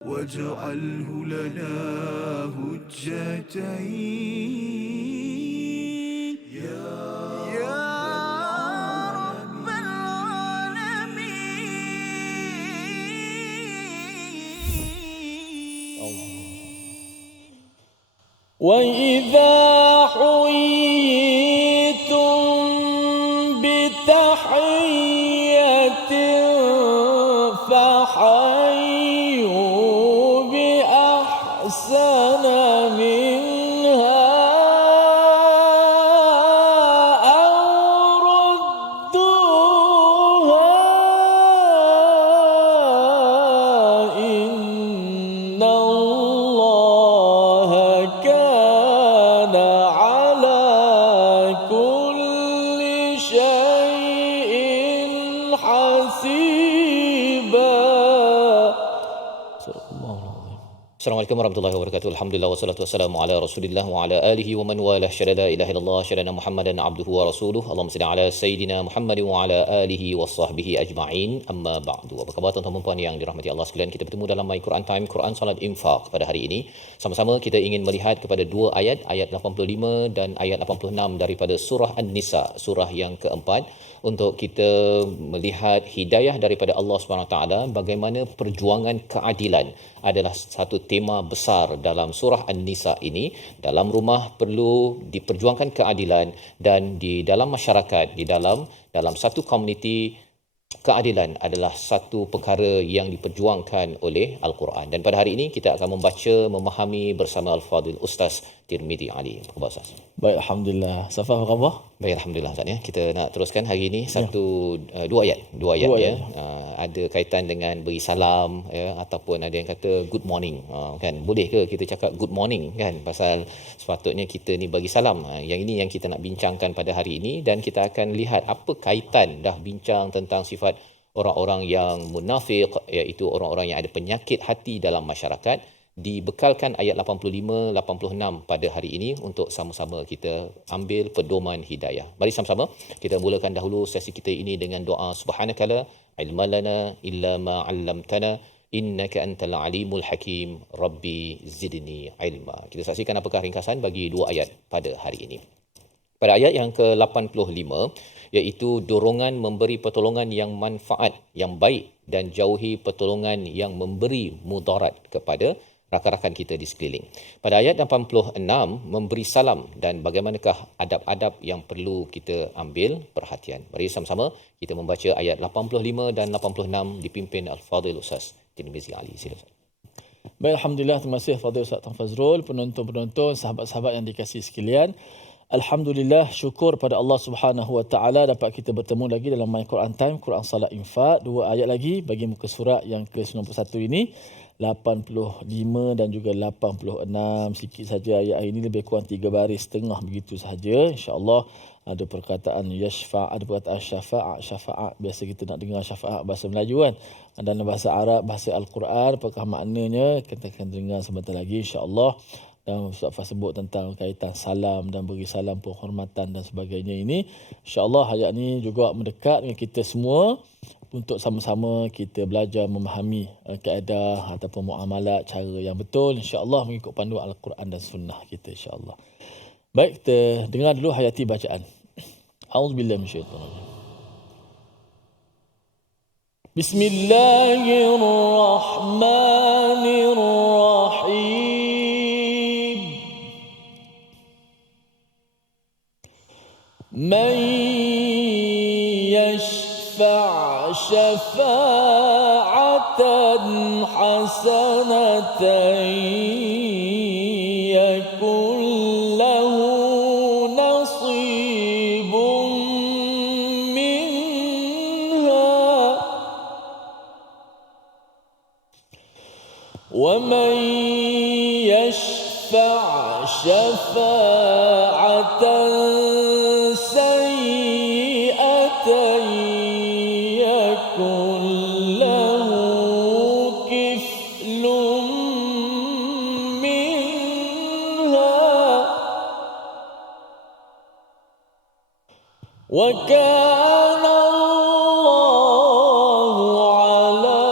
واجعله لنا هجتين يا رب العالمين. وإذا حييتم بتحية فحيوا بأحسن منها أو ردوها إن الله كان على كل شيء حسيبا. صدق الله العظيم. Assalamualaikum warahmatullahi wabarakatuh. Alhamdulillah wassalatu wassalamu ala Rasulillah wa ala alihi wa man walah. Syada la ilaha illallah, syada Muhammadan abduhu wa rasuluh. Allahumma salli ala sayidina Muhammad wa ala alihi wa sahbihi ajma'in. Amma ba'du. Apa khabar tuan-tuan dan puan yang dirahmati Allah sekalian? Kita bertemu dalam My Quran Time, Quran Salat Infaq pada hari ini. Sama-sama kita ingin melihat kepada dua ayat, ayat 85 dan ayat 86 daripada surah An-Nisa, surah yang keempat, untuk kita melihat hidayah daripada Allah SWT, bagaimana perjuangan keadilan adalah satu tema besar dalam surah An-Nisa ini. Dalam rumah perlu diperjuangkan keadilan, dan di dalam masyarakat, di dalam satu komuniti, keadilan adalah satu perkara yang diperjuangkan oleh Al-Quran. Dan pada hari ini kita akan membaca, memahami bersama Al-Fadhil Ustaz Tirmizi Ali. Apa khabar Ustaz? Baik, Alhamdulillah. Safa, apa khabar? Baik, Alhamdulillah Ustaz ya. Kita nak teruskan hari ini dua ayat ya. Ada kaitan dengan beri salam ya, ataupun ada yang kata good morning. Kan boleh ke kita cakap good morning kan, pasal sepatutnya kita ni bagi salam. Yang ini yang kita nak bincangkan pada hari ini, dan kita akan lihat apa kaitan dah bincang tentang sifat orang-orang yang munafik, iaitu orang-orang yang ada penyakit hati dalam masyarakat. Dibekalkan ayat 85, 86 pada hari ini untuk sama-sama kita ambil pedoman hidayah. Mari sama-sama kita mulakan dahulu sesi kita ini dengan doa subhanakala ilmalana illa ma 'allamtana innaka antal alimul hakim rabbi zidni ilma. Kita saksikan apakah ringkasan bagi dua ayat pada hari ini. Pada ayat yang ke-85, iaitu dorongan memberi pertolongan yang manfaat, yang baik, dan jauhi pertolongan yang memberi mudarat kepada rakan-rakan kita di sekeliling. Pada ayat 86, memberi salam dan bagaimanakah adab-adab yang perlu kita ambil perhatian. Mari sama-sama kita membaca ayat 85 dan 86 dipimpin Al-Fadhil Ustaz Tirmizi Ali. Silakan. Baik, Alhamdulillah. Terima kasih Fadil Ustaz Tan Fazrul, penonton-penonton, sahabat-sahabat yang dikasihi sekalian. Alhamdulillah, syukur pada Allah Subhanahu Wa Taala dapat kita bertemu lagi dalam My Quran Time, Quran Salat Infaq. Dua ayat lagi bagi muka surat yang ke-91 ini, 85 dan juga 86. Sikit saja ayat ini, lebih kurang 3 baris setengah begitu sahaja. InsyaAllah ada perkataan yashfa', ada perkataan syafa'a. Biasa kita nak dengar syafa'a bahasa Melayu kan. Dan bahasa Arab, bahasa Al-Quran, apakah maknanya, kita akan dengar sebentar lagi insya-Allah. Dan Ustaz Fah sebut tentang kaitan salam dan beri salam, penghormatan dan sebagainya ini. InsyaAllah ayat ini juga mendekat dengan kita semua untuk sama-sama kita belajar memahami kaedah ataupun muamalat, cara yang betul insya-Allah mengikut panduan Al-Quran dan Sunnah kita insya-Allah. Baik, kita dengar dulu hayati bacaan. A'udzubillahi minasyaitanir. Bismillahirrahmanirrahim. Man yashfa' syafa'atan hasanatan yakun lahu nasibun minha wa man yashfa' syafa'atan sayyi'atan yakun lahu kiflun minha wa kana Allahu ala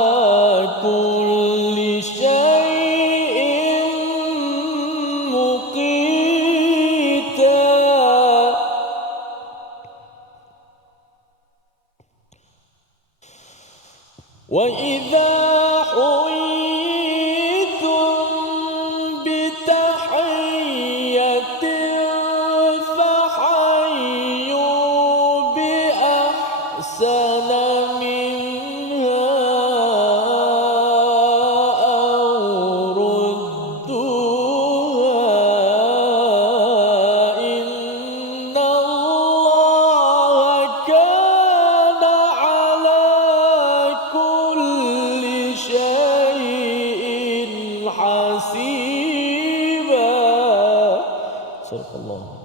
kulli syai'in hasiba. Subhanallah.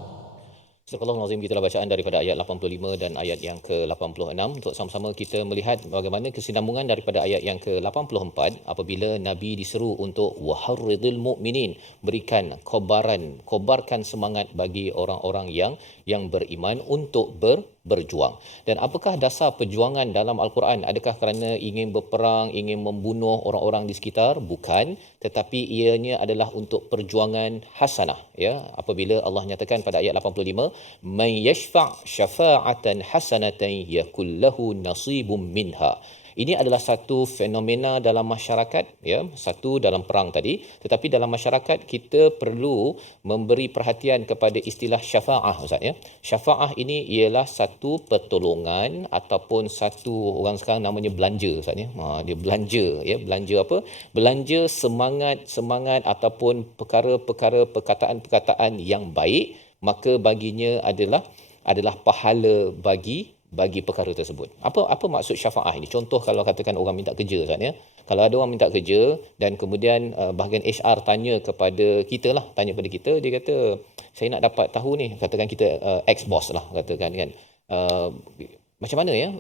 Astagfirullahalazim, gitulah bacaan daripada ayat 85 dan ayat yang ke-86 untuk sama-sama kita melihat bagaimana kesinambungan daripada ayat yang ke-84 apabila Nabi diseru untuk waharridil mukminin, berikan kobarkan semangat bagi orang-orang yang beriman untuk berjuang. Dan apakah dasar perjuangan dalam Al-Quran? Adakah kerana ingin berperang, ingin membunuh orang-orang di sekitar? Bukan, tetapi ianya adalah untuk perjuangan hasanah, ya. Apabila Allah nyatakan pada ayat 85, man yashfa' syafa'atan hasanatan yakul lahu nasibum minha. Ini adalah satu fenomena dalam masyarakat, ya, satu dalam perang tadi, tetapi dalam masyarakat kita perlu memberi perhatian kepada istilah syafa'ah, Ustaz, ya. Syafa'ah ini ialah satu pertolongan ataupun satu, orang sekarang namanya belanja, Ustaz, ya. Dia belanja, ya, belanja apa? Belanja semangat ataupun perkara-perkara perkataan-perkataan yang baik, maka baginya adalah pahala bagi perkara tersebut. Apa maksud syafaah ini? Contoh, kalau katakan orang minta kerja, Ustaz, ya. Kalau ada orang minta kerja dan kemudian bahagian HR tanya kepada kita, dia kata, saya nak dapat tahu ni, katakan kita ex boss lah, katakan kan. Macam mana, ya,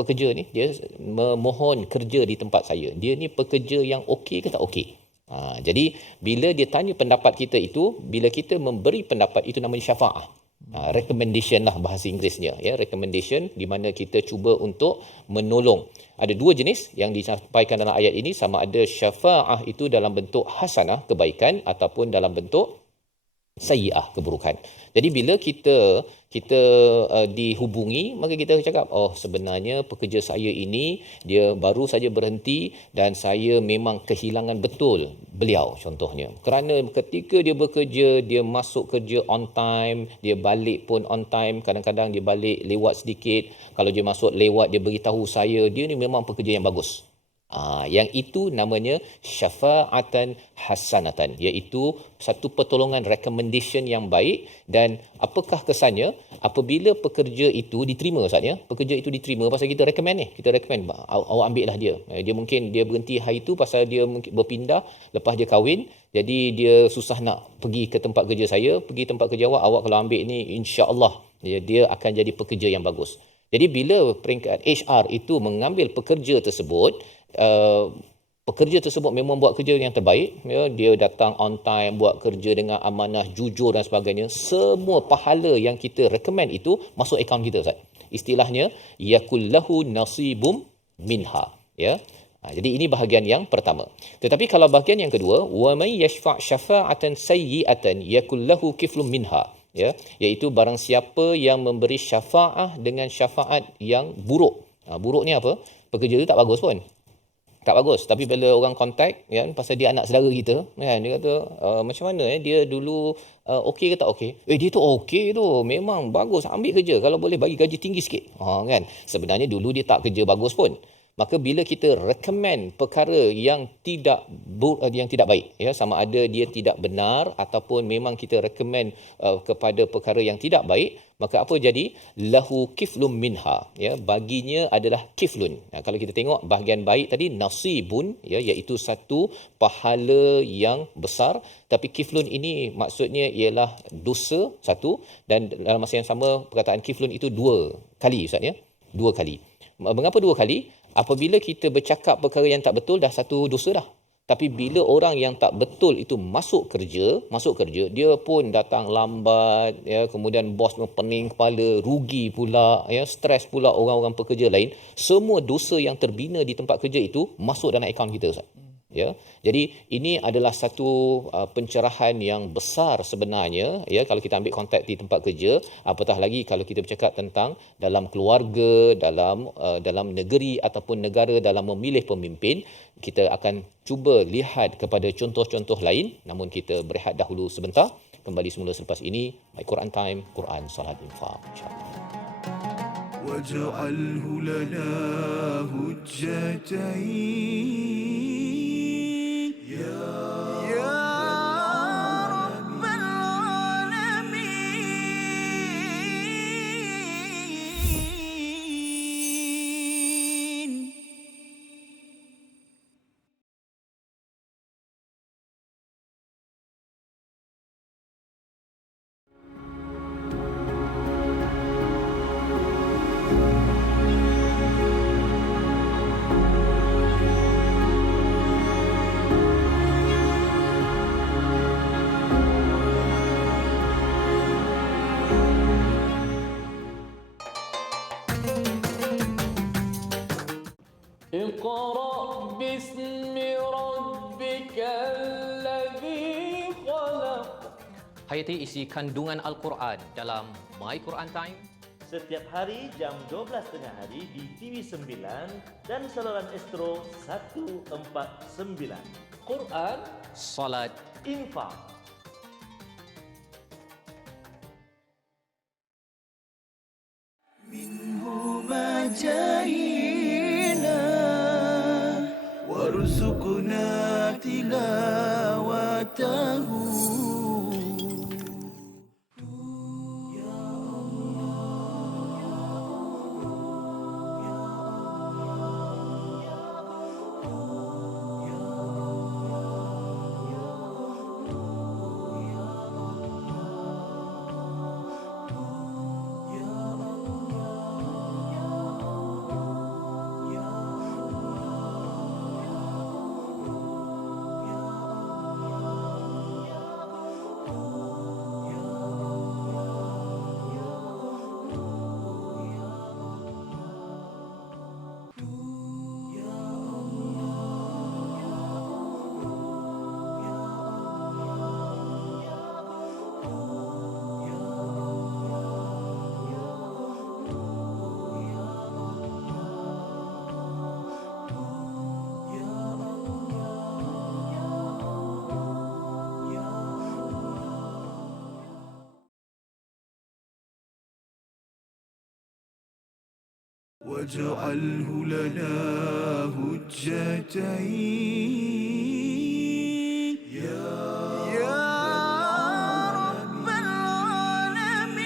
pekerja ni dia memohon kerja di tempat saya. Dia ni pekerja yang okey ke tak okey? Jadi bila dia tanya pendapat kita itu, bila kita memberi pendapat itu, namanya syafaah. Recommendation lah bahasa Inggerisnya, ya, recommendation, di mana kita cuba untuk menolong. Ada dua jenis yang disampaikan dalam ayat ini, sama ada syafaah itu dalam bentuk hasanah, kebaikan, ataupun dalam bentuk sayyi'ah, keburukan. Jadi bila kita dihubungi, maka kita cakap, oh, sebenarnya pekerja saya ini dia baru saja berhenti dan saya memang kehilangan betul beliau, contohnya. Kerana ketika dia bekerja, dia masuk kerja on time, dia balik pun on time, kadang-kadang dia balik lewat sedikit. Kalau dia masuk lewat, dia beritahu saya, dia ni memang pekerja yang bagus. Yang itu namanya syafa'atan hasanatan, iaitu satu pertolongan, recommendation yang baik. Dan apakah kesannya apabila pekerja itu diterima, Ustaz, ya? Pekerja itu diterima pasal kita recommend awak ambil lah dia. Dia mungkin dia berhenti hari itu pasal dia mungkin berpindah lepas dia kahwin, jadi dia susah nak pergi ke tempat kerja saya, pergi tempat kerja awak kalau ambil ni, insya-Allah dia akan jadi pekerja yang bagus. Jadi bila peringkat HR itu mengambil pekerja tersebut, pekerja tersebut memang buat kerja yang terbaik, ya, dia datang on time, buat kerja dengan amanah, jujur dan sebagainya, semua pahala yang kita recommend itu masuk akaun kita, Ustaz. Istilahnya yakullahu nasibum minha, ya. Jadi ini bahagian yang pertama. Tetapi kalau bahagian yang kedua, wa may yashfa' syafa'atan sayyi'atan yakullahu kiflum minha, ya, iaitu barang siapa yang memberi syafaah dengan syafaat yang buruk. Buruk ni apa? Pekerja tu tak bagus pun. Tak bagus, tapi bila orang contact, ya, pasal dia anak saudara kita, kan, dia kata, macam mana, dia dulu okey ke tak okey? Dia tu okey tu, memang bagus, ambil kerja, kalau boleh bagi gaji tinggi sikit. Kan, sebenarnya dulu dia tak kerja bagus pun. Maka bila kita recommend perkara yang tidak baik, ya, sama ada dia tidak benar ataupun memang kita recommend kepada perkara yang tidak baik, maka apa jadi? Lahu kiflun minha, ya, baginya adalah kiflun. Kalau kita tengok bahagian baik tadi, nasibun, ya, iaitu satu pahala yang besar, tapi kiflun ini maksudnya ialah dosa satu, dan dalam masa yang sama perkataan kiflun itu dua kali, Ustaz, ya. Dua kali. Mengapa dua kali? Apabila kita bercakap perkara yang tak betul, dah satu dosa dah. Tapi bila orang yang tak betul itu masuk kerja, dia pun datang lambat, ya, kemudian bos pening kepala, rugi pula, ya, stres pula orang-orang pekerja lain. Semua dosa yang terbina di tempat kerja itu masuk dalam akaun kita, Ustaz. Ya, jadi ini adalah satu pencerahan yang besar sebenarnya, ya, kalau kita ambil konteks di tempat kerja, apatah lagi kalau kita bercakap tentang dalam keluarga, dalam negeri ataupun negara, dalam memilih pemimpin. Kita akan cuba lihat kepada contoh-contoh lain, namun kita berehat dahulu sebentar. Kembali semula selepas ini. Quran Time, Quran Salat Infaq, insya-Allah. waj'alhu lana hujjatain, ya Hayati isi kandungan Al-Quran dalam My Quran Time. Setiap hari jam 12 tengah hari di TV9 dan saluran Astro 149. Quran, Salat, infak. منهما جاهينا وارزقنا تلاوته واجعله لنا هجتين يا رب العالمين.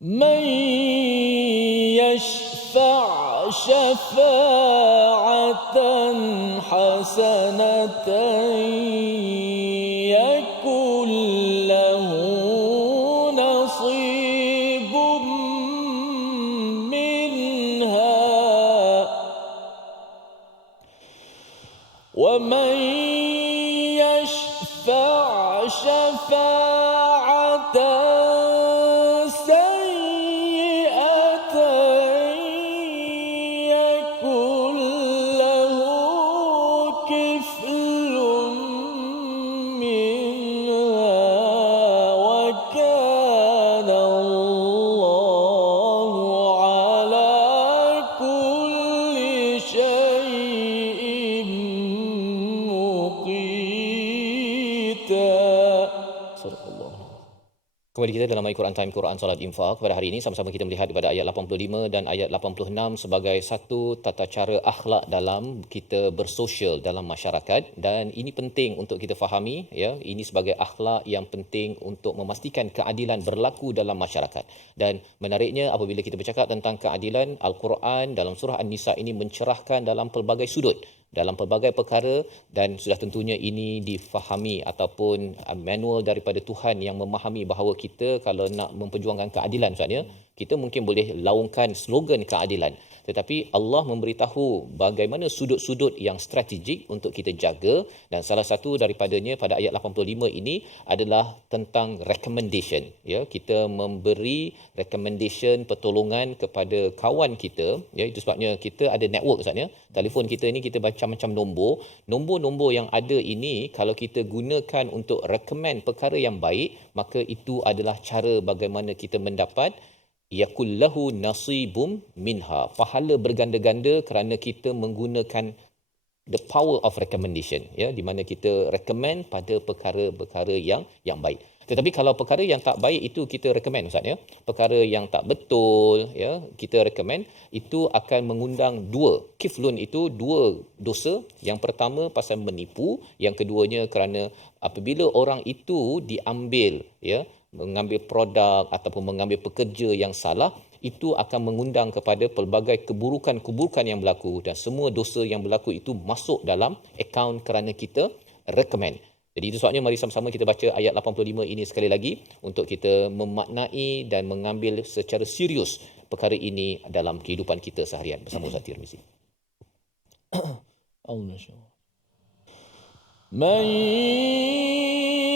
من يشفع شفاعة حسنة يكن له نصيب منها ومن يشفع شفاعة سيئة يكن له كفل منها وكان الله على كل شيء مقيتا. صدق الله. Kembali kita dalam My Quran Time, Quran Salat Infak. Pada hari ini sama-sama kita melihat daripada ayat 85 dan ayat 86 sebagai satu tata cara akhlak dalam kita bersosial dalam masyarakat, dan ini penting untuk kita fahami, ya. Ini sebagai akhlak yang penting untuk memastikan keadilan berlaku dalam masyarakat. Dan menariknya apabila kita bercakap tentang keadilan, Al-Quran dalam surah An-Nisa ini mencerahkan dalam pelbagai sudut, dalam pelbagai perkara, dan sudah tentunya ini difahami ataupun manual daripada Tuhan yang memahami bahawa kita kalau nak memperjuangkan keadilan, maksudnya kita mungkin boleh laungkan slogan keadilan, tetapi Allah memberitahu bagaimana sudut-sudut yang strategik untuk kita jaga, dan salah satu daripadanya pada ayat 85 ini adalah tentang recommendation, ya. Kita memberi recommendation, pertolongan kepada kawan kita, ya. Itu sebabnya kita ada network, maksudnya telefon kita ni kita macam-macam nombor yang ada ini kalau kita gunakan untuk recommend perkara yang baik, maka itu adalah cara bagaimana kita mendapat yakullahu nasibum minha, pahala berganda-ganda kerana kita menggunakan the power of recommendation, ya, di mana kita recommend pada perkara-perkara yang baik. Tetapi kalau perkara yang tak baik itu kita recommend, Ustaz, ya, perkara yang tak betul, ya, kita recommend, itu akan mengundang dua kiflun, itu dua dosa. Yang pertama pasal menipu, yang keduanya kerana apabila orang itu diambil, ya, mengambil produk ataupun mengambil pekerja yang salah, itu akan mengundang kepada pelbagai keburukan-keburukan yang berlaku, dan semua dosa yang berlaku itu masuk dalam akaun kerana kita recommend. Jadi itu sebabnya mari sama-sama kita baca ayat 85 ini sekali lagi untuk kita memaknai dan mengambil secara serius perkara ini dalam kehidupan kita seharian bersama Ustaz Tirmizi. Man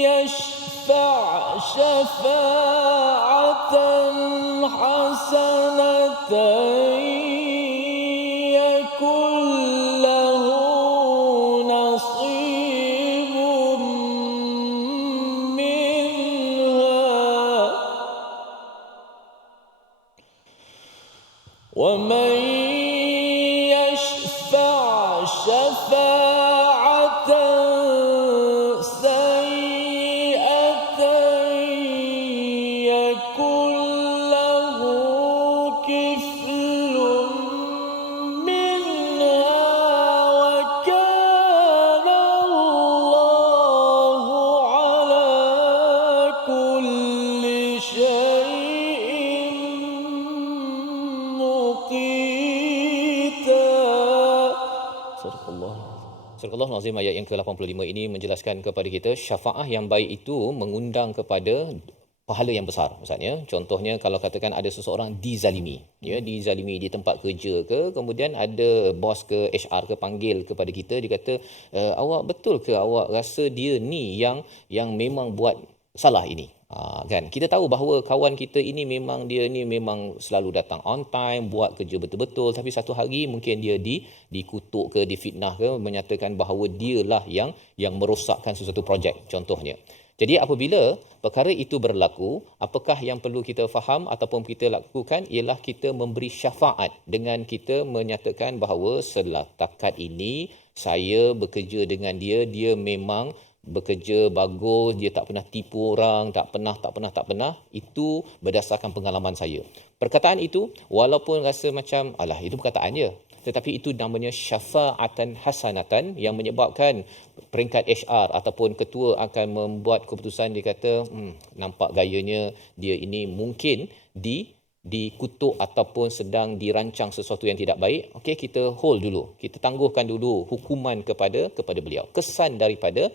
yashfa' shafa'atan hasanatan ومن يشفع شفاعة سيئة يكن له كفل منها وكان الله على كل شيء مقيتا. صدق الله. Surah Al-Azim ayat yang ke-85 ini menjelaskan kepada kita syafaah yang baik itu mengundang kepada pahala yang besar. Maksudnya, contohnya kalau katakan ada seseorang dizalimi, ya, dizalimi di tempat kerja ke, kemudian ada bos ke HR ke panggil kepada kita, dia kata, awak betul ke awak rasa dia ni yang memang buat salah ini? Kan kita tahu bahawa kawan kita ini memang dia ni memang selalu datang on time, buat kerja betul-betul, tapi satu hari mungkin dia dikutuk ke, difitnah ke, menyatakan bahawa dialah yang merosakkan sesuatu projek contohnya. Jadi apabila perkara itu berlaku, apakah yang perlu kita faham ataupun kita lakukan ialah kita memberi syafaat dengan kita menyatakan bahawa setakat ini saya bekerja dengan dia memang bekerja bagus, dia tak pernah tipu orang, tak pernah, itu berdasarkan pengalaman saya. Perkataan itu walaupun rasa macam alah itu perkataan je, tetapi itu namanya syafa'atan hasanatan yang menyebabkan peringkat HR ataupun ketua akan membuat keputusan. Dia kata nampak gayanya dia ini mungkin dikutuk ataupun sedang dirancang sesuatu yang tidak baik. Okey, kita hold dulu, kita tangguhkan dulu hukuman kepada beliau. Kesan daripada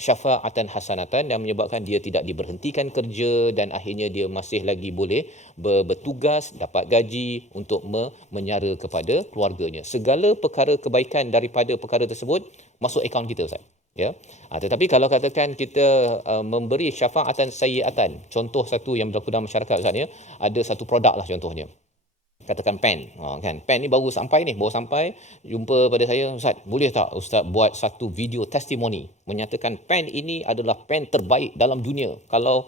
syafa'atan hasanatan dan menyebabkan dia tidak diberhentikan kerja dan akhirnya dia masih lagi boleh bertugas, dapat gaji untuk menyara kepada keluarganya. Segala perkara kebaikan daripada perkara tersebut masuk akaun kita, Ustaz. Ya. Tetapi kalau katakan kita memberi syafa'atan sayyi'atan, contoh satu yang berlaku dalam masyarakat, Ustaz, ya, ada satu produk lah contohnya. Katakan pen, kan, pen ni baru sampai jumpa pada saya, Ustaz, boleh tak Ustaz buat satu video testimoni menyatakan pen ini adalah pen terbaik dalam dunia, kalau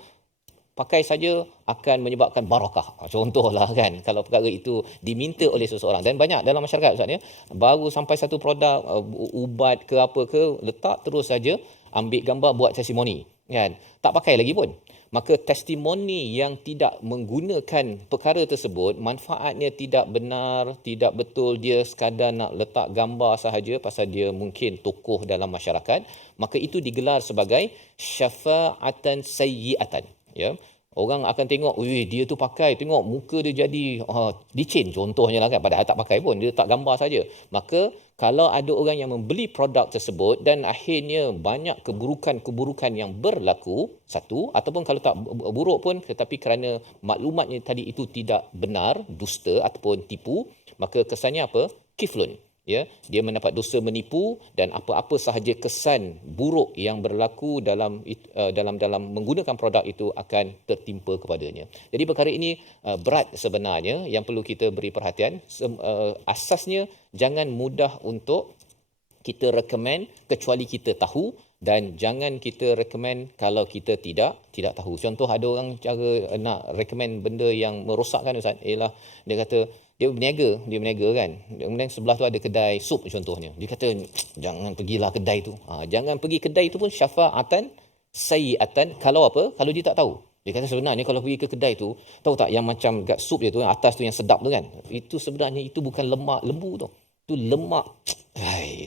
pakai saja akan menyebabkan barakah, contohlah, kan, kalau perkara itu diminta oleh seseorang. Dan banyak dalam masyarakat, Ustaz, ya, baru sampai satu produk ubat ke apa ke, letak terus saja ambil gambar buat testimoni, kan, tak pakai lagi pun. Maka testimoni yang tidak menggunakan perkara tersebut, manfaatnya tidak benar, tidak betul, dia sekadar nak letak gambar sahaja pasal dia mungkin tokoh dalam masyarakat, maka itu digelar sebagai syafa'atan sayyi'atan, ya. Orang akan tengok, dia tu pakai, tengok muka dia jadi licin contohnya lah, kan, padahal tak pakai pun, dia letak gambar saja. Maka kalau ada orang yang membeli produk tersebut dan akhirnya banyak keburukan yang berlaku, satu, ataupun kalau tak buruk pun tetapi kerana maklumatnya tadi itu tidak benar, dusta ataupun tipu, maka kesannya apa? Kiflun. Ya, dia mendapat dosa menipu dan apa-apa sahaja kesan buruk yang berlaku dalam menggunakan produk itu akan tertimpa kepadanya. Jadi perkara ini berat sebenarnya yang perlu kita beri perhatian. Asasnya jangan mudah untuk kita recommend kecuali kita tahu, dan jangan kita recommend kalau kita tidak tahu. Contoh, ada orang cara nak recommend benda yang merosakkan, Ustaz, ialah dia kata dia berniaga, kan. Kemudian sebelah tu ada kedai sup contohnya. Dia kata jangan pergilah kedai tu. Jangan pergi kedai tu pun syafa'atan sayyi'atan. Kalau apa? Kalau dia tak tahu. Dia kata sebenarnya kalau pergi ke kedai tu, tahu tak yang macam kat sup dia tu, atas tu yang sedap tu, kan. Itu sebenarnya itu bukan lemak lembu tu. Itu lemak.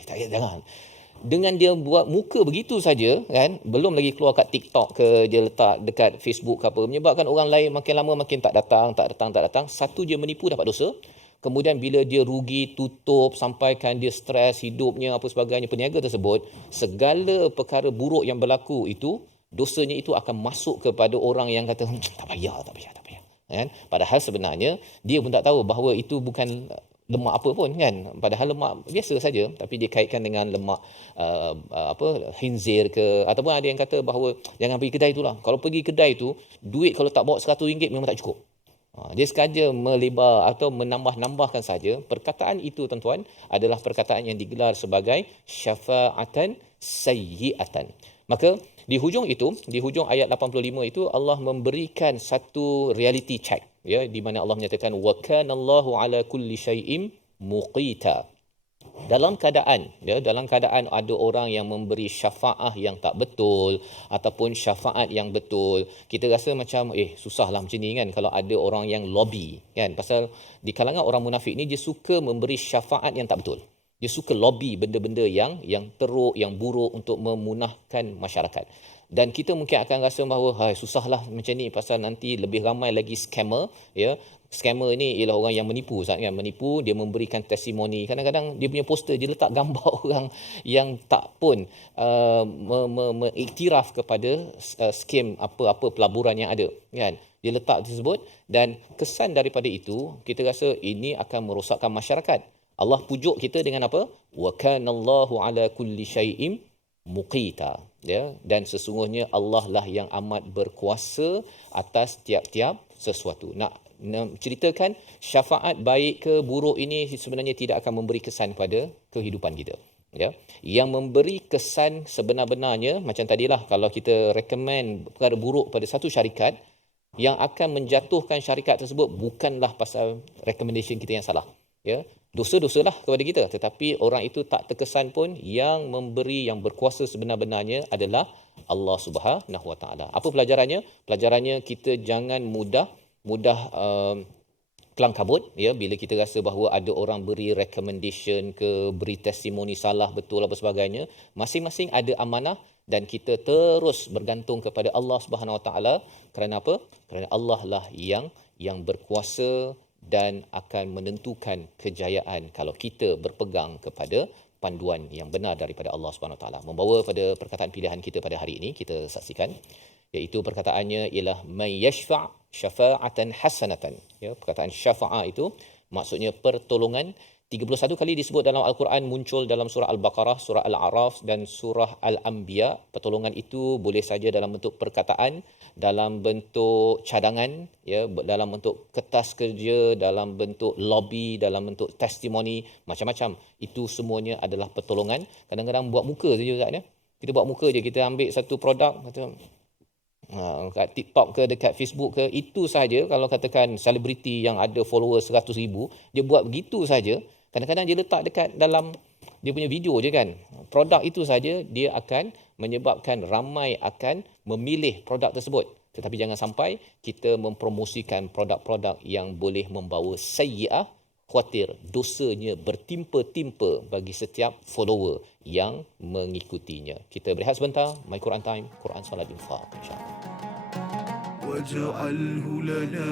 Tak payah, jangan. Dengan dia buat muka begitu saja, kan, belum lagi keluar kat TikTok ke, dia letak dekat Facebook ke apa, menyebabkan orang lain makin lama makin tak datang. Satu je menipu dapat dosa. Kemudian bila dia rugi, tutup, sampaikan dia stres hidupnya apa sebagainya, peniaga tersebut, segala perkara buruk yang berlaku itu, dosanya itu akan masuk kepada orang yang kata tak payah. Kan? Padahal sebenarnya dia pun tak tahu bahawa itu bukan lemak apa pun, kan, padahal lemak biasa saja, tapi dia kaitkan dengan lemak khinzir ke, ataupun ada yang kata bahawa jangan pergi kedai itulah. Kalau pergi kedai tu, duit kalau tak bawa RM100 memang tak cukup. Dia sengaja melebar atau menambahkan saja. Perkataan itu, tuan-tuan, adalah perkataan yang digelar sebagai syafa'atan sayyi'atan. Maka di hujung ayat 85 itu Allah memberikan satu reality check, ya, di mana Allah menyatakan wa kana Allahu ala kulli syai'in muqita. Dalam keadaan ada orang yang memberi syafaat yang tak betul ataupun syafaat yang betul, kita rasa macam susahlah macam ni kan kalau ada orang yang lobby kan, pasal di kalangan orang munafik ni dia suka memberi syafaat yang tak betul. Dia suka lobby benda-benda yang teruk, yang buruk untuk memunahkan masyarakat. Dan kita mungkin akan rasa bahawa susahlah macam ni pasal nanti lebih ramai lagi scammer, ya. Scammer ni ialah orang yang menipu, kan? Menipu, dia memberikan testimoni. Kadang-kadang dia punya poster dia letak gambar orang yang tak pun mengiktiraf kepada skam apa-apa pelaburan yang ada, kan? Dia letak tersebut, dan kesan daripada itu kita rasa ini akan merosakkan masyarakat. Allah pujuk kita dengan apa? Wa kana Allahu ala kulli syai'in muqita, ya, dan sesungguhnya Allah lah yang amat berkuasa atas tiap-tiap sesuatu. Nak ceritakan syafaat baik ke buruk ini sebenarnya tidak akan memberi kesan pada kehidupan kita, ya. Yang memberi kesan sebenar-benarnya macam tadilah, kalau kita recommend perkara buruk pada satu syarikat, yang akan menjatuhkan syarikat tersebut bukanlah pasal recommendation kita yang salah, ya. Dosa-dosalah kepada kita, tetapi orang itu tak terkesan pun. Yang memberi, yang berkuasa sebenar-benarnya adalah Allah Subhanahu Wa Taala. Apa pelajarannya? Pelajarannya kita jangan mudah kelang kabut, ya, bila kita rasa bahawa ada orang beri recommendation ke, beri testimoni salah betul apa sebagainya. Masing-masing ada amanah dan kita terus bergantung kepada Allah Subhanahu Wa Taala. Kerana apa? Kerana Allah lah yang berkuasa dan akan menentukan kejayaan kalau kita berpegang kepada panduan yang benar daripada Allah Subhanahu Wa Taala. Membawa pada perkataan pilihan kita pada hari ini, kita saksikan, iaitu perkataannya ialah may yashfa' syafa'atan hasanatan, ya. Perkataan syafa'a itu maksudnya pertolongan. 31 kali disebut dalam Al-Quran, muncul dalam surah Al-Baqarah, surah Al-A'raf dan surah Al-Anbiya. Pertolongan itu boleh saja dalam bentuk perkataan, dalam bentuk cadangan, ya, dalam bentuk kertas kerja, dalam bentuk lobby, dalam bentuk testimoni, macam-macam. Itu semuanya adalah pertolongan. Kadang-kadang buat muka saja, Ustaz, ya. Kita buat muka je, kita ambil satu produk, kata kat TikTok ke, dekat Facebook ke, itu saja. Kalau katakan selebriti yang ada followers 100,000, dia buat begitu saja. Kadang-kadang dia letak dekat dalam dia punya video je, kan. Produk itu saja dia akan menyebabkan ramai akan memilih produk tersebut. Tetapi jangan sampai kita mempromosikan produk-produk yang boleh membawa sayyi'ah, khawatir dosanya bertimpa-timpa bagi setiap follower yang mengikutinya. Kita berehat sebentar. My Quran Time, Quran Salat Infaq, insya-Allah. واجعله لنا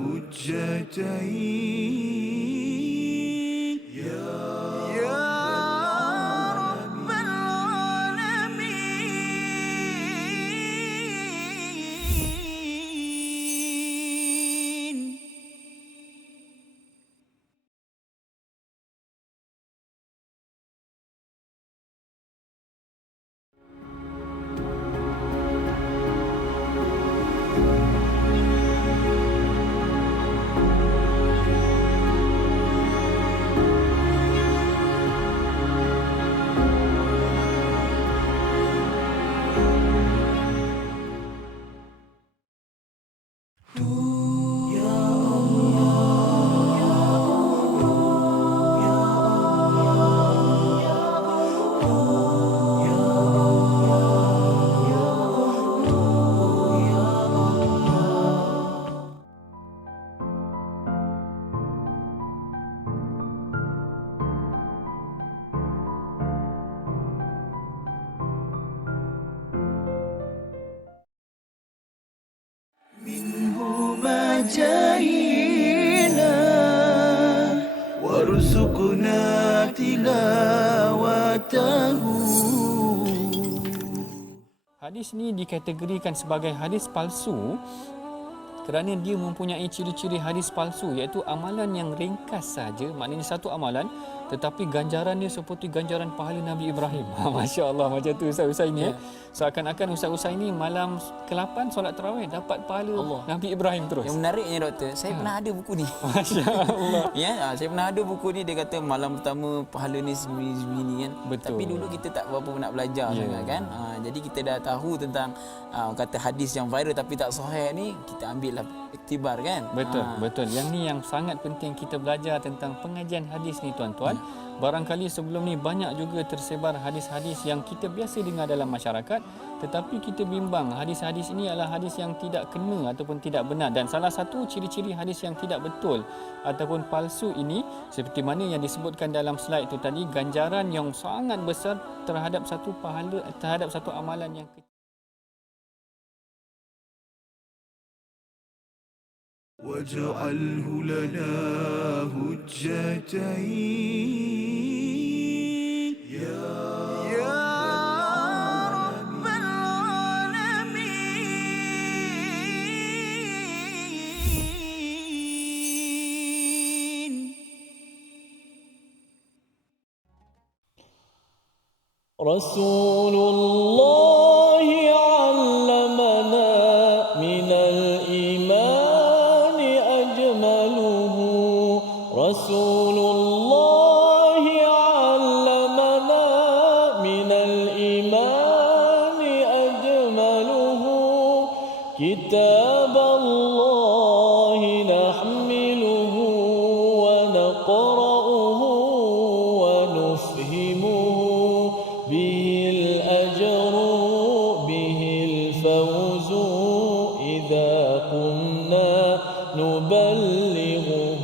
هجتين يا رب العالمين. جاهينا وارزقنا تلاوته. Hadis ni dikategorikan sebagai hadis palsu kerana dia mempunyai ciri-ciri hadis palsu, iaitu amalan yang ringkas saja, maknanya satu amalan tetapi ganjaran dia seperti ganjaran pahala Nabi Ibrahim. Masya Allah, macam tu Ustaz ini, ya. Seakan-akan Ustaz ini malam ke-8 solat tarawih dapat pahala Allah. Nabi Ibrahim terus. Yang menariknya doktor, saya pernah ada buku ni. Masya Allah. Ya, saya pernah ada buku ni, dia kata malam pertama pahala ni sebini kan. Betul. Tapi dulu kita tak berapa nak belajar sangat kan. Jadi kita dah tahu tentang kata hadis yang viral tapi tak sahih ni, kita ambil ambillah iktibar kan. Betul, betul. Yang ni yang sangat penting kita belajar tentang pengajian hadis ni tuan-tuan. Barangkali sebelum ni banyak juga tersebar hadis-hadis yang kita biasa dengar dalam masyarakat, tetapi kita bimbang hadis-hadis ini adalah hadis yang tidak kena ataupun tidak benar. Dan salah satu ciri-ciri hadis yang tidak betul ataupun palsu ini, seperti mana yang disebutkan dalam slide itu tadi, ganjaran yang sangat besar terhadap satu pahala, terhadap satu amalan yang kecil. واجعله لنا هجتين يا رب العالمين. رسول الله علمنا من الإيمان أجمله. رسول الله علمنا من الإيمان أجمله. كتاب الله نحمله ونقرأه ونفهمه. به الأجر به الفوز إذا قمنا نبلغه.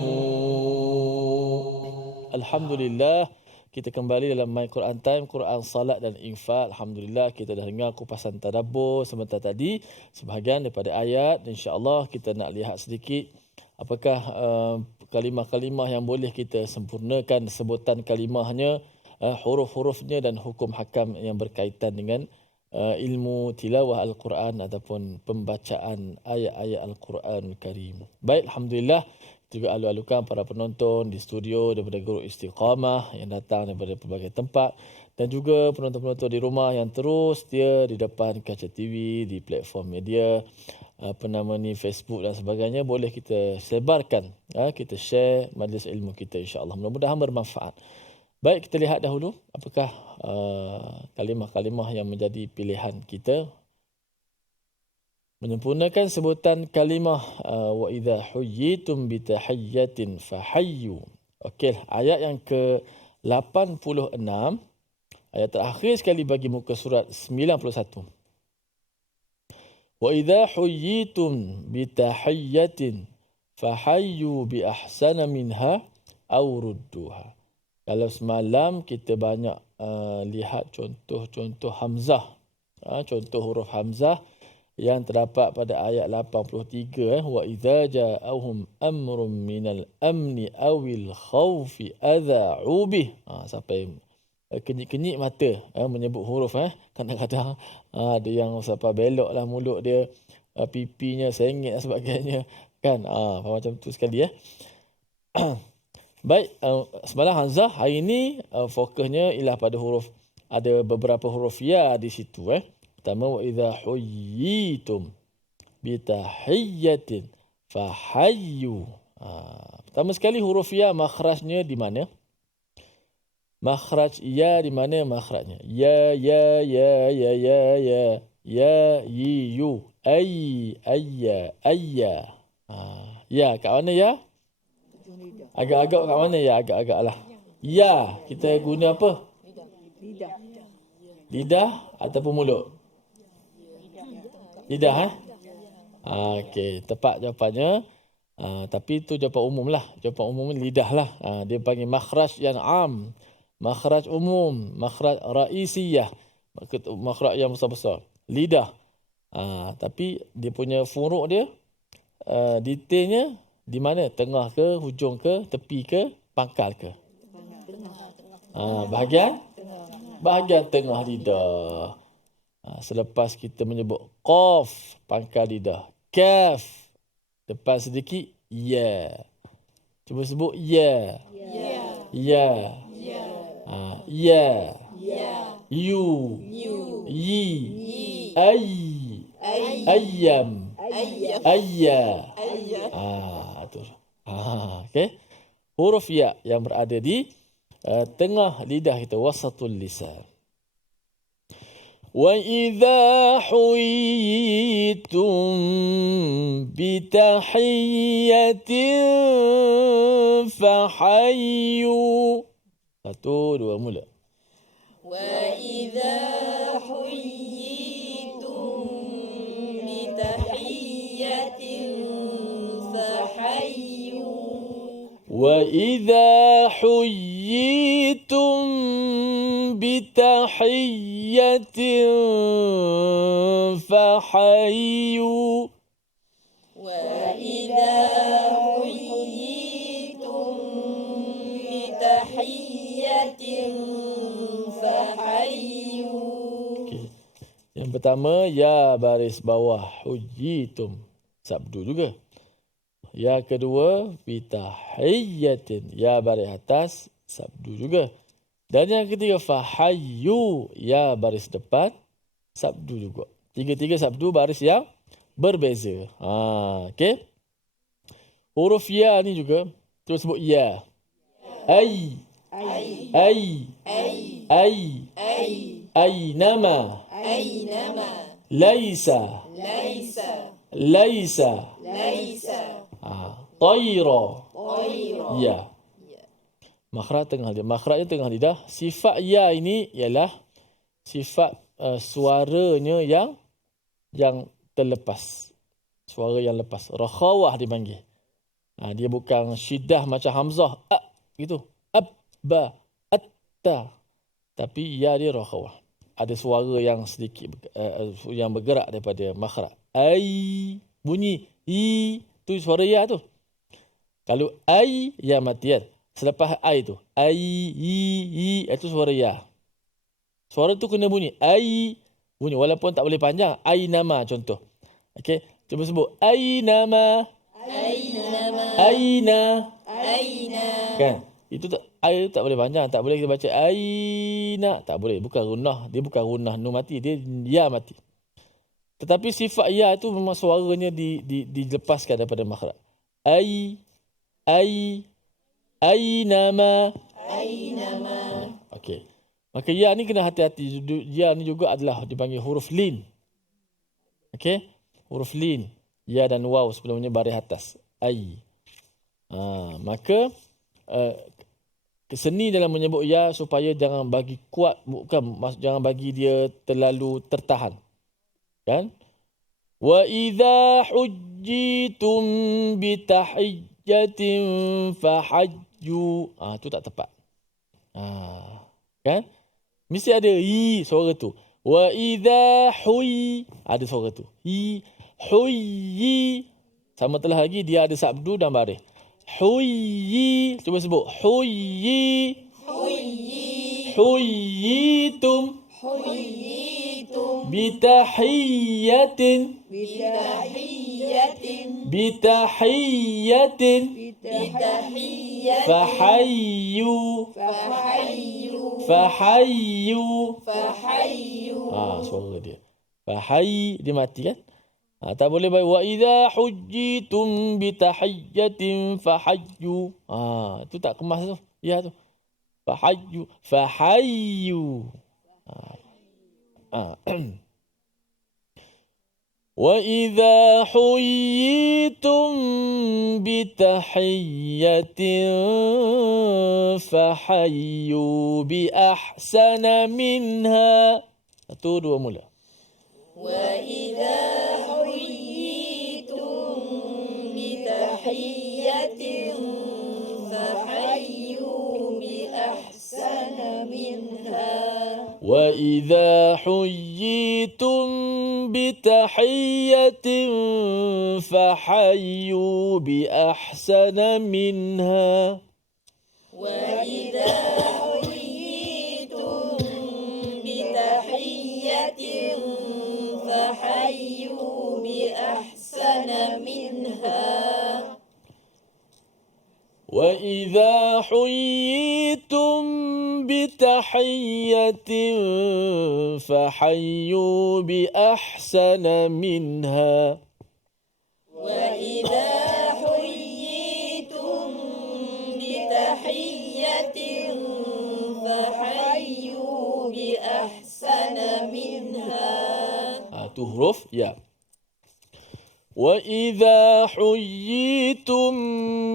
Alhamdulillah, kita kembali dalam My Quran Time, Quran Salat dan Infak. Alhamdulillah, kita dah dengar kupasan tadabbur sebentar tadi, sebahagian daripada ayat. InsyaAllah kita nak lihat sedikit apakah kalimah-kalimah yang boleh kita sempurnakan sebutan kalimahnya, huruf-hurufnya dan hukum hakam yang berkaitan dengan ilmu tilawah Al-Quran ataupun pembacaan ayat-ayat Al-Quran Karim. Baik, Alhamdulillah, juga alu-alukan para penonton di studio daripada Guru Istiqamah yang datang daripada pelbagai tempat, dan juga penonton-penonton di rumah yang terus setia di depan kaca TV, di platform media, Facebook dan sebagainya. Boleh kita sebarkan, kita share majlis ilmu kita, insya-Allah. Mudah-mudahan bermanfaat. Baik, kita lihat dahulu apakah kalimah-kalimah yang menjadi pilihan kita. Menyempurnakan sebutan kalimah wa idza huyyitum bi tahiyyatin fahayyu. Okey, ayat yang ke-86, ayat terakhir sekali bagi muka surat 91. Wa idza huyyitum bi tahiyyatin fahayyu bi ahsana minha aw rudduha. Kalau semalam kita banyak lihat contoh-contoh hamzah, contoh huruf hamzah yang terdapat pada ayat 83, wa idza ja'ahum amrun minal amni awil khawfi adha'u bih. Sampai kenyit-kenyit mata menyebut huruf. Kadang-kadang ada yang sampai beloklah mulut dia, pipinya sengit dan sebagainya kan. Macam tu sekali. Baik, semalam hamzah, hari ini fokusnya ialah pada huruf, ada beberapa huruf ya di situ. Pertama, wa idza huyyitum bi tahiyyatin fahayyu. Pertama sekali huruf ya, makhrajnya di mana? Makhraj ya di mana makhrajnya? Ya ya ya ya ya ya ya yi yu ay ayya ayya. Ya kat mana ya? Agak-agak kat mana ya? Agak-agak lah. Ya, kita guna apa? Lidah ataupun mulut? Lidah. Okey, tepat jawapannya. Tapi itu jawapan umum lah. Jawapan umum lidah lah. Dia panggil makhraj yang am, makhraj umum, makhraj raisiyah, makhraj yang besar-besar. Lidah. Tapi dia punya furuk dia, detailnya di mana? Tengah ke, hujung ke, tepi ke, pangkal ke? Bahagian tengah lidah. Selepas kita menyebut qaf, pangkal lidah. Kaf, depan sedikit ya. Cuba sebut ya. Ya. Ya. You. Yi. Ay. Ayyam. Ayya. Okey. Huruf ya yang berada di tengah lidah kita, wasatul lisan. وإذا حييتم بتحية فحيوا. 1, 2 mula. وإذا حييتم بتحية فحيوا. وإذا حييتم بتحية فحيوا. وإذا حييتم بتحية فحيوا. Okay. Yang pertama, ya baris bawah, hujitum, sabdu juga. Ya kedua, bitahiyyatin, ya baris atas, sabdu juga. Dan yang ketiga, fahayyu, ya baris depan, sabdu juga. Tiga-tiga sabdu baris yang berbeza. Okey. Huruf ya ni juga, terus sebut ya. Ai. Nama. Laisa. Tayra. Ya. Makhraj tengah lidah. Makhrajnya tengah lidah. Sifat ya ini ialah sifat suaranya yang terlepas. Suara yang lepas. Rakhawah dipanggil. Dia bukan syiddah macam hamzah. Gitu. Abba. Atta. Tapi ya dia rakhawah. Ada suara yang sedikit yang bergerak daripada makhraj. Ai. Bunyi. I. Tu suara ya tu. Kalau ai, ya mati kan. Selepas ai tu. Ai, i, itu suara ya. Suara tu kena bunyi. Ai, bunyi. Walaupun tak boleh panjang. Ai nama contoh. Okey. Cuba sebut. Ai nama. Aina. Kan? Itu tak, ai tak boleh panjang. Tak boleh kita baca aina. Tak boleh. Bukan gunnah. Dia bukan gunnah nu mati. Dia ya mati. Tetapi sifat ya itu memang suaranya dilepaskan daripada makhraj. Ainama. Okey. Maka ya ni kena hati-hati. Ya ni juga adalah dipanggil huruf lin. Okey. Huruf lin. Ya dan waw sebelumnya baris atas. Ai. Maka seni dalam menyebut ya supaya jangan bagi kuat, jangan bagi dia terlalu tertahan. Kan? Wa idza hujjitum bitahiyyatin fahajju. Tu tak tepat. Kan? Mesti ada i suara tu. Wa idza ada suara tu. Huyyi. Sama telah lagi dia ada sabdu dan baris. Huyyi. Cuba sebut. Huyyitum. Bitahiyyatin. Fahayyu. Suara dia. Fahayy dia mati kan? Tak boleh baik. Wa idza hujjitum bitahiyyatin fahayyu. Itu tak kemas tu. Ya tu. Fahayyu. وَإِذَا حُيِّيتُم بِتَحِيَّةٍ فَحَيُّوا بِأَحْسَنَ مِنْهَا. 1, 2 mula. وَإِذَا حُيِّيتُم بِتَحِيَّةٍ فَحَيُّوا بِأَحْسَنَ مِنْهَا. وَإِذَا حُيِّيتُم بِتَحِيَّةٍ فَحَيُّوا بِأَحْسَنَ مِنْهَا. وَإِذَا حُيِّيتُم بِتَحِيَّةٍ فَحَيُّوا بِأَحْسَنَ مِنْهَا. وَإِذَا حُيِّيتُم بِتَحِيَّةٍ فَحَيُّوا بِأَحْسَنَ مِنْهَا. وَإِذَا حُيِّيتُم بِتَحِيَّةٍ فَحَيُّوا بِأَحْسَنَ مِنْهَا. tu huruf ya. وَإِذَا حُيِّيتُم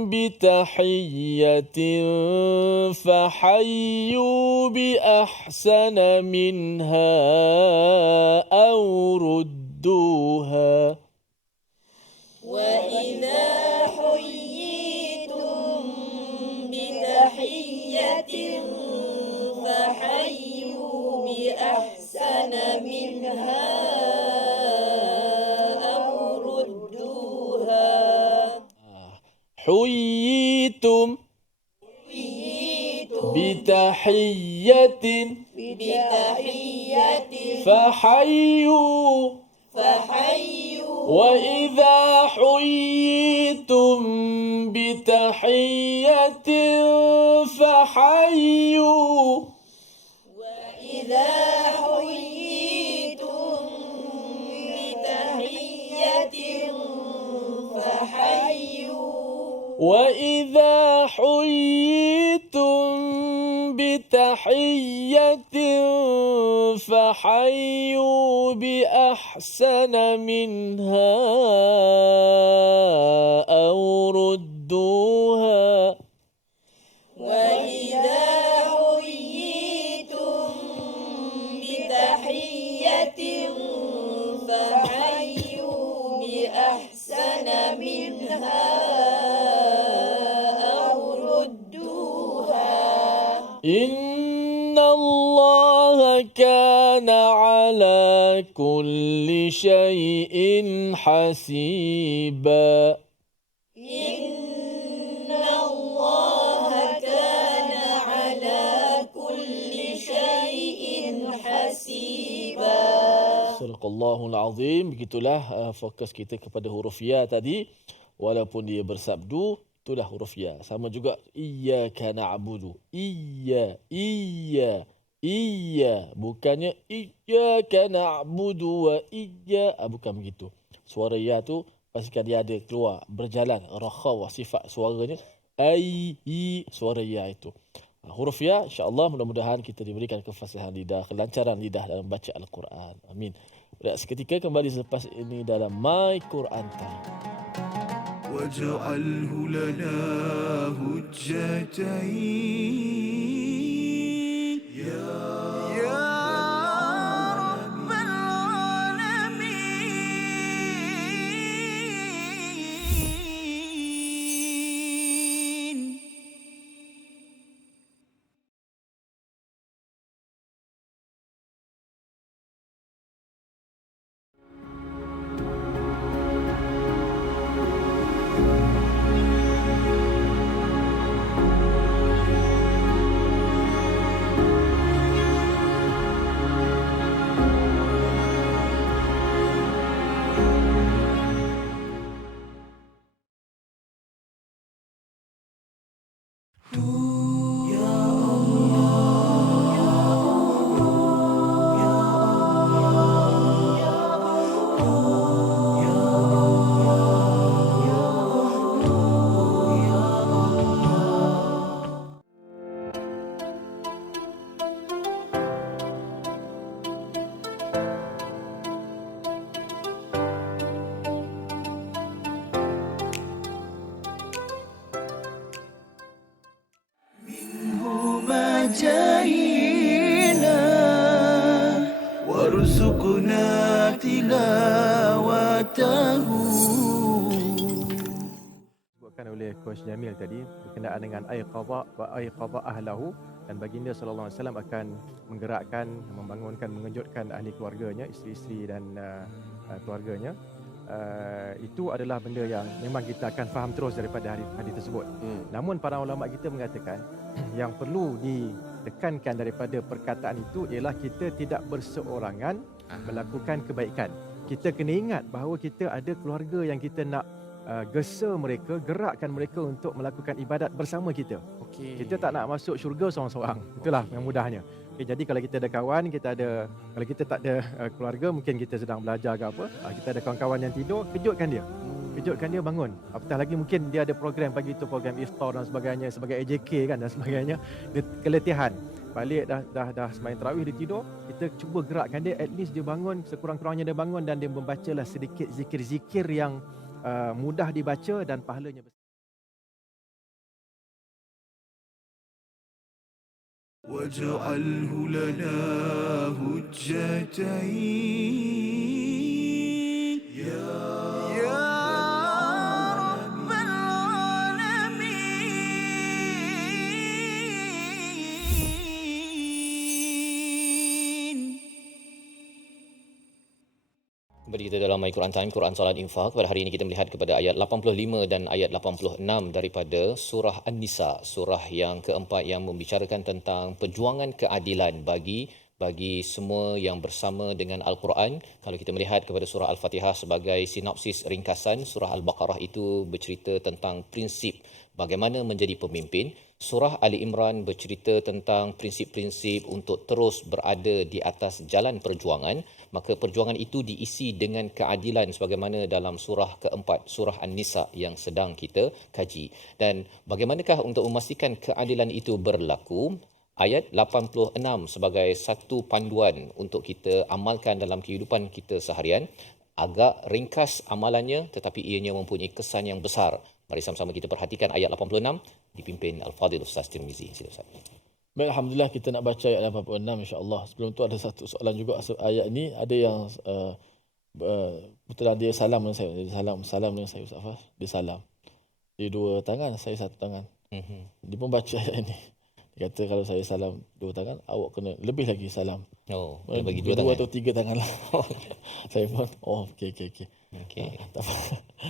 بِتَحِيَّةٍ فَحَيُّوا بِأَحْسَنَ مِنْهَا أَوْ رُدُّوهَا. وإذا حييتم بتحية فحيوا بأحسن منها أو ردوها. حُيِّيتُم بِتَحِيَّةٍ فَحَيُّوا وَإِذَا حُيِّيتُم بِتَحِيَّةٍ فَحَيُّوا وإذا حييتم بتحية فحيوا وَإِذَا حُيِّيتُم بِتَحِيَّةٍ فَحَيُّوا بِأَحْسَنَ مِنْهَا أَوْ رُدُّوهَا. وإذا حييتم بتحية فحيوا بأحسن منها أو ردوها. إِنَّ اللَّهَ كَانَ عَلَى كُلِّ شَيْءٍ حَسِيبًا. إن الله كان على كل شيء حسيبا. Sadaqallahul Azim. Begitulah fokus kita kepada huruf ya tadi. Walaupun dia bersabdu, itulah huruf ya. Sama juga iyyaka na'budu. Iya. Bukannya iyyaka na'budu wa iyya. Bukan begitu. Suara ya tu pastikan dia ada keluar, berjalan, rakhawah sifat suaranya. Suara ya itu. Huruf ya, insya-Allah mudah-mudahan kita diberikan kefasihan lidah, kelancaran lidah dalam baca Al-Quran. Amin. Pada seketika kembali selepas ini dalam My Quran Time. واجعله لنا هجتين يا رب العالمين. جاهنا وارزقنا تلاوته. Disebutkan oleh Coach Jamil tadi berkenaan dengan aiqadha wa aiqadha ahlahu, dan baginda sallallahu alaihi wasallam akan menggerakkan, membangunkan, mengejutkan ahli keluarganya, isteri-isteri dan keluarganya. Itu adalah benda yang memang kita akan faham terus daripada hadis tersebut. Namun para ulama kita mengatakan yang perlu ditekankan daripada perkataan itu ialah kita tidak berseorangan melakukan kebaikan. Kita kena ingat bahawa kita ada keluarga yang kita nak gesa mereka, gerakkan mereka untuk melakukan ibadat bersama kita. Kita tak nak masuk syurga seorang-seorang. Itulah yang mudahnya. Jadi kalau kita ada kawan, kalau kita tak ada keluarga, mungkin kita sedang belajar ke apa, kita ada kawan-kawan yang tidur, kejutkan dia. Kejutkan dia bangun. Apatah lagi mungkin dia ada program pagi itu, program iftar dan sebagainya, sebagai AJK kan dan sebagainya. Dia keletihan. balik dah sembahyang tarawih, dia tidur, kita cuba gerakkan dia, at least dia bangun, sekurang-kurangnya dia bangun dan dia membacalah sedikit zikir-zikir yang mudah dibaca dan pahalanya besar. واجعله لنا هجتين يا رب العالمين. Kembali kita dalam My Quran Time, Quran Salat Infak. Pada hari ini kita melihat kepada ayat 85 dan ayat 86 daripada surah An-Nisa, surah yang keempat yang membicarakan tentang perjuangan keadilan bagi semua yang bersama dengan Al-Quran. Kalau kita melihat kepada surah Al-Fatihah sebagai sinopsis ringkasan, surah Al-Baqarah itu bercerita tentang prinsip bagaimana menjadi pemimpin. Surah Ali Imran bercerita tentang prinsip-prinsip untuk terus berada di atas jalan perjuangan. Maka perjuangan itu diisi dengan keadilan sebagaimana dalam surah keempat, surah An-Nisa yang sedang kita kaji. Dan bagaimanakah untuk memastikan keadilan itu berlaku? Ayat 86 sebagai satu panduan untuk kita amalkan dalam kehidupan kita seharian. Agak ringkas amalannya tetapi ianya mempunyai kesan yang besar. Mari sama-sama kita perhatikan ayat 86 dipimpin Al-Fadhil Ustaz Tirmizi. Sila Ustaz. Baik, alhamdulillah kita nak baca ayat 86 insya-Allah. Sebelum tu ada satu soalan juga. Ayat ini ada yang betul lah, dia salam dengan saya. Dia salam dengan saya Ustaz Fah. Dia salam. Dia dua tangan, saya satu tangan. Dia pun baca ayat ini. Dia kata kalau saya salam dua tangan, awak kena lebih lagi salam. Oh, dia bagi dua tangan. Atau tiga tangan lah. Saya pun, okey. Okey.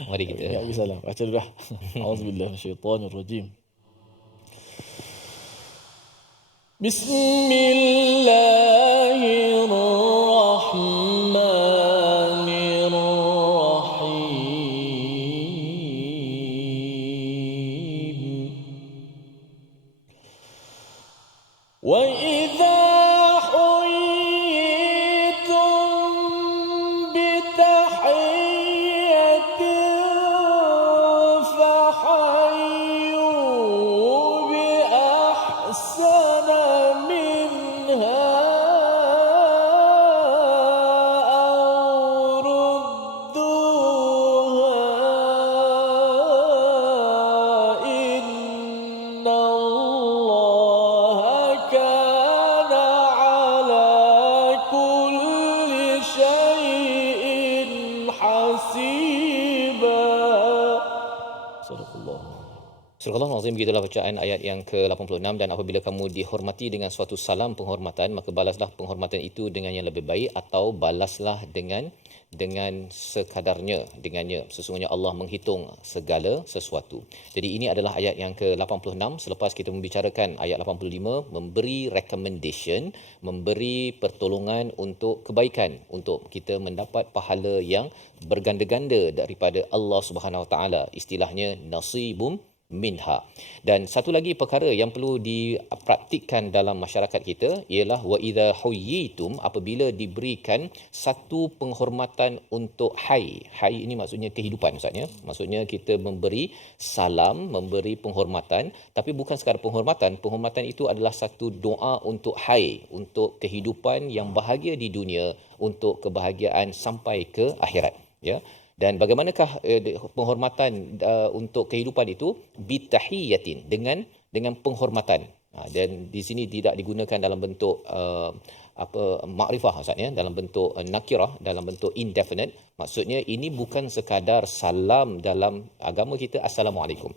Mari kita. Ya, salam. Baca dulu dah. Auzubillahi minasyaitonirrajim. Bismillahirrahmanirrahim. وَإِذَا حُيِّيتُم بِتَحِيَّةٍ فَحَيُّوا بِأَحْسَنَ مِنْهَا أَوْ رُدُّوهَا إِنَّ اللَّهَ كَانَ عَلَى كُلِّ شَيْءٍ حَسِيبًا. Sadaqallah. Surah Al-Azim, begitulah bacaan ayat yang ke-86. Dan apabila kamu dihormati dengan suatu salam penghormatan, maka balaslah penghormatan itu dengan yang lebih baik, atau balaslah dengan sekadarnya dengannya. Sesungguhnya Allah menghitung segala sesuatu. Jadi ini adalah ayat yang ke-86. Selepas kita membicarakan ayat 85, memberi recommendation, memberi pertolongan untuk kebaikan, untuk kita mendapat pahala yang berganda-ganda daripada Allah Subhanahu Wa Taala. Istilahnya nasibum minha. Dan satu lagi perkara yang perlu dipraktikkan dalam masyarakat kita ialah wa idza huyyitum, apabila diberikan satu penghormatan untuk hai. Hai ini maksudnya kehidupan Ustaz ya. Maksudnya kita memberi salam, memberi penghormatan, tapi bukan sekadar penghormatan. Penghormatan itu adalah satu doa untuk hai, untuk kehidupan yang bahagia di dunia, untuk kebahagiaan sampai ke akhirat ya. Dan bagaimanakah penghormatan untuk kehidupan itu? Bitahiyatin, dengan penghormatan. Dan di sini tidak digunakan dalam bentuk makrifah Ustaz ya, dalam bentuk nakirah, dalam bentuk indefinite. Maksudnya ini bukan sekadar salam dalam agama kita assalamualaikum.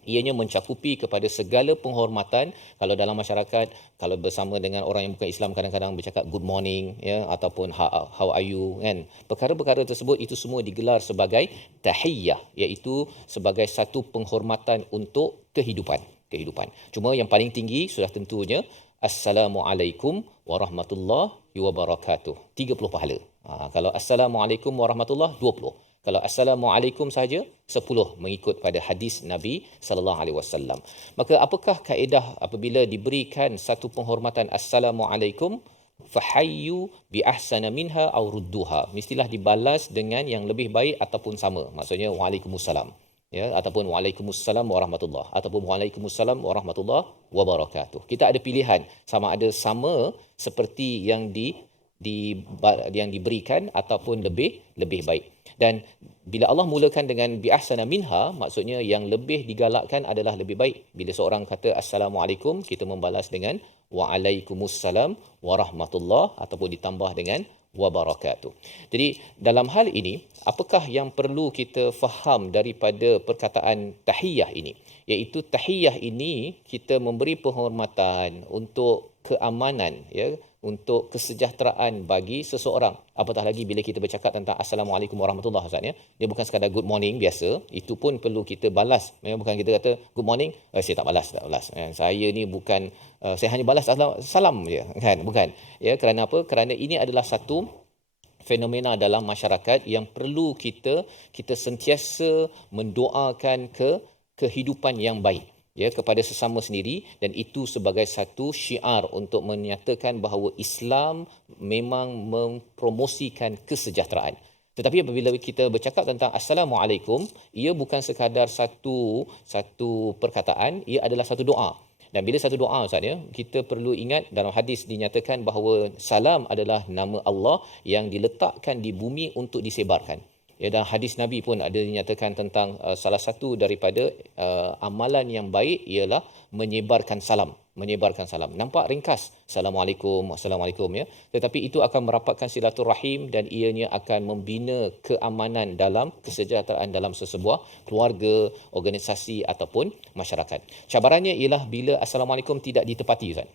Ianya mencakupi kepada segala penghormatan. Kalau dalam masyarakat, kalau bersama dengan orang yang bukan Islam, kadang-kadang bercakap good morning ya, ataupun how are you kan. Perkara-perkara tersebut itu semua digelar sebagai tahiyyah, iaitu sebagai satu penghormatan untuk kehidupan. Cuma yang paling tinggi sudah tentunya assalamualaikum warahmatullahi wabarakatuh. 30 pahala. Kalau assalamualaikum warahmatullahi 20. Kalau assalamualaikum saja 10 mengikut pada hadis Nabi sallallahu alaihi wasallam. Maka apakah kaedah apabila diberikan satu penghormatan assalamualaikum, fahayyu bi ahsana minha aw rudduha? Mestilah dibalas dengan yang lebih baik ataupun sama. Maksudnya waalaikumsalam. ya, ataupun waalaikumsalam warahmatullahi, ataupun waalaikumsalam warahmatullahi wabarakatuh. Kita ada pilihan sama ada sama seperti yang diberikan ataupun lebih baik. Dan bila Allah mulakan dengan bi ahsana minha, maksudnya yang lebih digalakkan adalah lebih baik. Bila seorang kata assalamualaikum, kita membalas dengan waalaikumsalam warahmatullahi ataupun ditambah dengan wabarakatuh. Jadi dalam hal ini, apakah yang perlu kita faham daripada perkataan tahiyah ini? Iaitu tahiyah ini kita memberi penghormatan untuk keamanan, ya, untuk kesejahteraan bagi seseorang. Apatah lagi bila kita bercakap tentang assalamualaikum warahmatullahi wabarakatuh, dia bukan sekadar good morning biasa, itu pun perlu kita balas. Bukan kita kata good morning, saya tak balas. Saya ni bukan saya hanya balas salam je, kan? Bukan. Ya, kerana apa? Kerana ini adalah satu fenomena dalam masyarakat yang perlu kita sentiasa mendoakan kehidupan yang baik, ya, kepada sesama sendiri, dan itu sebagai satu syiar untuk menyatakan bahawa Islam memang mempromosikan kesejahteraan. Tetapi apabila kita bercakap tentang assalamualaikum, ia bukan sekadar satu perkataan, ia adalah satu doa. Dan bila satu doa, Ustaz, ya, kita perlu ingat dalam hadis dinyatakan bahawa salam adalah nama Allah yang diletakkan di bumi untuk disebarkan. Ya, dalam hadis Nabi pun ada dinyatakan tentang salah satu daripada amalan yang baik ialah menyebarkan salam. Nampak ringkas, assalamualaikum, ya. Tetapi itu akan merapatkan silaturahim dan ianya akan membina keamanan dalam kesejahteraan dalam sesebuah keluarga, organisasi ataupun masyarakat. Cabarannya ialah bila assalamualaikum tidak ditepati, Ustaz.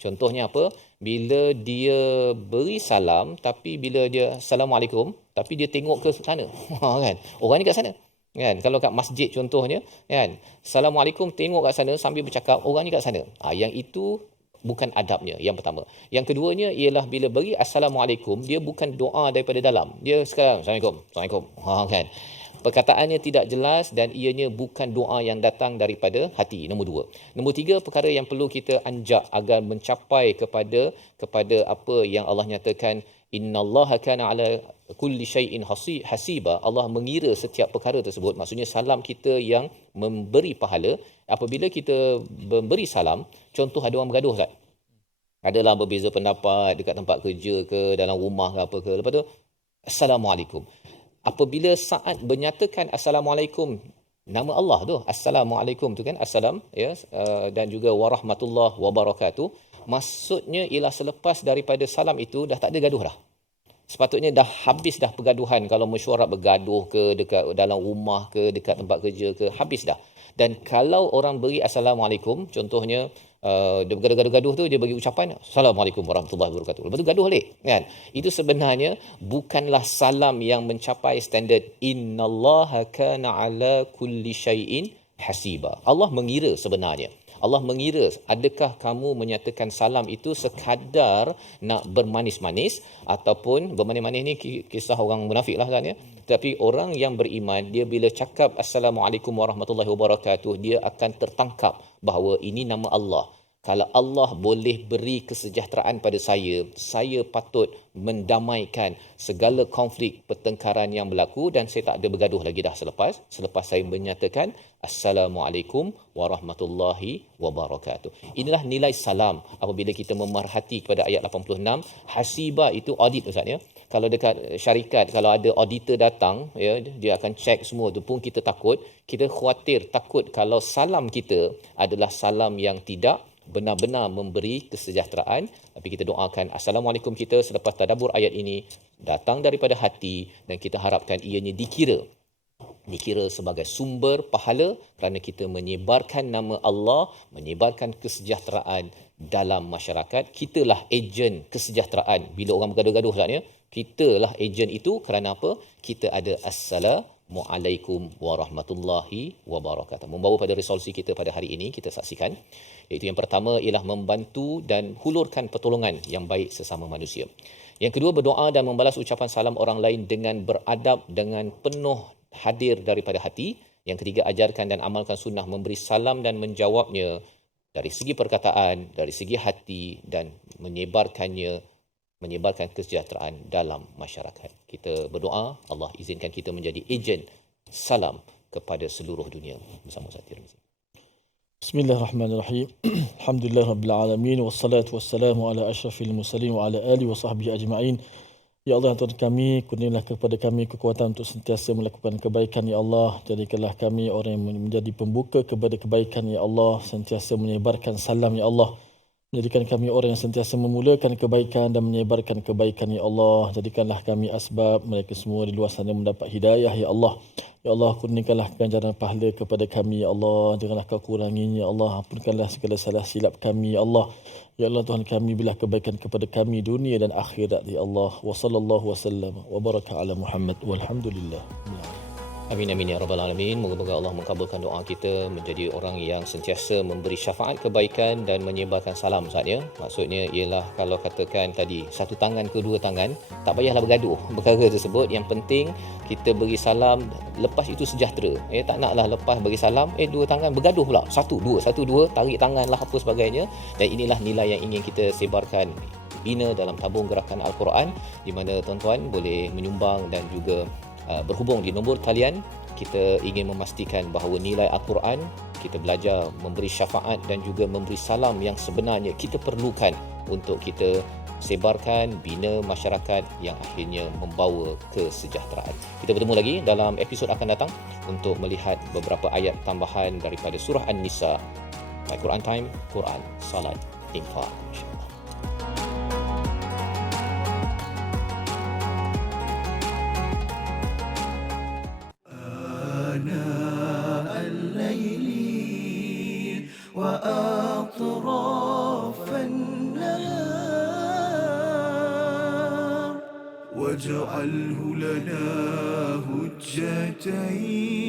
Contohnya apa? Bila dia beri salam, tapi bila dia assalamualaikum, tapi dia tengok ke sana, kan? Orang ni kat sana. Kan, kalau kat masjid contohnya, kan, assalamualaikum, tengok kat sana sambil bercakap, orang ni kat sana. Yang itu bukan adabnya, yang pertama. Yang keduanya ialah bila beri assalamualaikum, dia bukan doa daripada dalam. Dia sekarang assalamualaikum, kan. Perkataannya tidak jelas dan ianya bukan doa yang datang daripada hati. Nombor 2. Nombor 3, perkara yang perlu kita anjak agar mencapai kepada apa yang Allah nyatakan, innallaha kana ala kulli syai'in hasiba. Allah mengira setiap perkara tersebut. Maksudnya salam kita yang memberi pahala. Apabila kita memberi salam, contoh ada orang bergaduh, Ustaz. Adalah berbeza pendapat dekat tempat kerja ke, dalam rumah ke apa ke. Lepas tu assalamualaikum. Apabila saat menyatakan assalamualaikum, nama Allah tu assalamualaikum tu kan, assalam, ya, dan juga warahmatullahi wabarakatuh, maksudnya ialah selepas daripada salam itu dah tak ada gaduh dah. Sepatutnya dah habis dah pergaduhan. Kalau mesyuarat bergaduh ke dekat dalam rumah ke, dekat tempat kerja ke, habis dah. Dan kalau orang beri assalamualaikum, contohnya dia bergaduh-gaduh tu, dia bagi ucapan assalamualaikum warahmatullahi wabarakatuh, lepas tu gaduh balik, kan? Itu sebenarnya bukanlah salam yang mencapai standard innallaha kana ala kulli syai'in hasiba. Allah mengira sebenarnya. Allah mengira adakah kamu menyatakan salam itu sekadar nak bermanis-manis, ataupun bermanis-manis ni kisah orang munafik lah, kan, ya. Tapi orang yang beriman, dia bila cakap assalamualaikum warahmatullahi wabarakatuh, dia akan tertangkap bahawa ini nama Allah. Kalau Allah boleh beri kesejahteraan pada saya patut mendamaikan segala konflik pertengkaran yang berlaku dan saya tak ada bergaduh lagi dah selepas saya menyatakan assalamualaikum warahmatullahi wabarakatuh. Inilah nilai salam apabila kita memerhati kepada ayat 86. Hasiba itu audit, Ustaz, ya. Kalau dekat syarikat, kalau ada auditor datang, ya, dia akan check semua tu pun kita takut kalau salam kita adalah salam yang tidak benar-benar memberi kesejahteraan. Tapi kita doakan assalamualaikum kita selepas tadabbur ayat ini datang daripada hati dan kita harapkan ianya dikira sebagai sumber pahala kerana kita menyebarkan nama Allah, menyebarkan kesejahteraan dalam masyarakat. Kitalah ejen kesejahteraan. Bila orang bergaduh-gaduh, Ustaz, kitalah ejen itu. Kerana apa? Kita ada assalamualaikum warahmatullahi wabarakatuh. Membawa pada resolusi kita pada hari ini, kita saksikan, iaitu yang pertama ialah membantu dan hulurkan pertolongan yang baik sesama manusia. Yang kedua, berdoa dan membalas ucapan salam orang lain dengan beradab, dengan penuh hadir daripada hati. Yang ketiga, ajarkan dan amalkan sunnah memberi salam dan menjawabnya dari segi perkataan, dari segi hati, dan menyebarkan kesejahteraan dalam masyarakat. Kita berdoa Allah izinkan kita menjadi ejen salam kepada seluruh dunia. Bersama Ustaz Tirmizi. Bismillahirrahmanirrahim. Alhamdulillah rabbil alamin wassalatu wassalamu ala asyrafil mursalin wa ala alihi wa sahbihi ajma'in. Ya Allah Tuhan kami, kurnialah kepada kami kekuatan untuk sentiasa melakukan kebaikan ya Allah. Jadikanlah kami orang yang menjadi pembuka kepada kebaikan ya Allah, sentiasa menyebarkan salam ya Allah. Jadikan kami orang yang sentiasa memulakan kebaikan dan menyebarkan kebaikan ya Allah. Jadikanlah kami asbab mereka semua di luar sana mendapat hidayah ya Allah. Ya Allah, kurniakanlah ganjaran pahala kepada kami ya Allah. Janganlah kau kurangi ya Allah. Ampunkanlah segala salah silap kami ya Allah. Ya Allah Tuhan kami, bilah kebaikan kepada kami dunia dan akhirat ya Allah. Wa sallallahu wasallam wa baraka ala Muhammad walhamdulillah. Amin amin ya rabbal alamin. Moga-moga Allah mengabulkan doa kita menjadi orang yang sentiasa memberi syafaat kebaikan dan menyebarkan salam Ustaz ya. Maksudnya ialah kalau katakan tadi satu tangan ke dua tangan, tak payahlah bergaduh perkara tersebut. Yang penting kita beri salam, lepas itu sejahtera. Tak naklah lepas beri salam dua tangan bergaduh pula. Satu dua tarik tanganlah apa sebagainya. Dan inilah nilai yang ingin kita sebarkan, bina dalam tabung gerakan Al-Quran, di mana tuan-tuan boleh menyumbang dan juga berhubung di nombor talian. Kita ingin memastikan bahawa nilai Al-Quran, kita belajar memberi syafaat dan juga memberi salam yang sebenarnya kita perlukan untuk kita sebarkan, bina masyarakat yang akhirnya membawa kesejahteraan. Kita bertemu lagi dalam episod akan datang untuk melihat beberapa ayat tambahan daripada surah An-Nisa. Al-Quran Time, Quran, Salat, Infaq. آناء الليل وأطراف النهار واجعله لنا هجتين